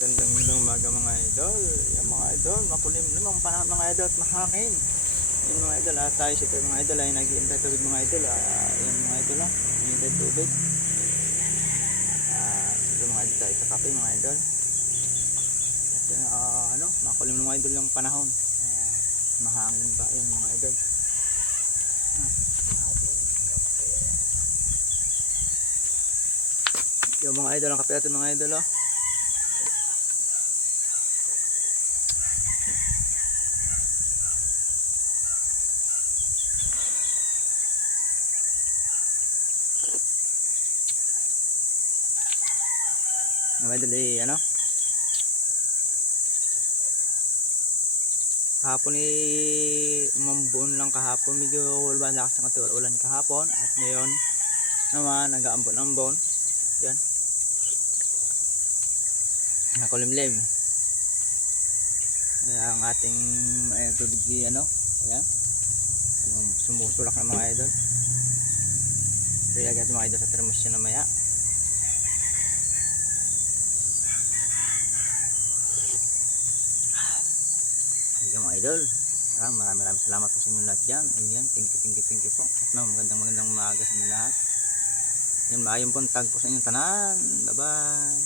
Gandang umaga mga idol. Yan mga idol, makulimlim ang panahon mga idol at mahangin. Yan mga idol, tayo siyempre mga idol ay nag-iintay tubig mga idol. Yan mga idol, nag-iintay tubig. Siyempre mga idol tayo kakape mga idol. At makulimlim mga idol yung panahon. Mahangin ba yan mga idol. Yung mga idol, ang kape natin mga idol Mga idol kahapon umambon lang kahapon, medyo lakas ng ulan kahapon, at ngayon naman nag-aambon-ambon. Yan, nakulimlim. Ang ating tubig ayan, sumusulak na mga idol. Ilagay natin mga idol sa thermos yan namaya. Ayan mga idol, maraming salamat po sa inyo lahat dyan. Ayan, thank you po. At magandang umaga sa inyo lahat. Ayan, maayong puntag po sa inyong tanan. Bye bye.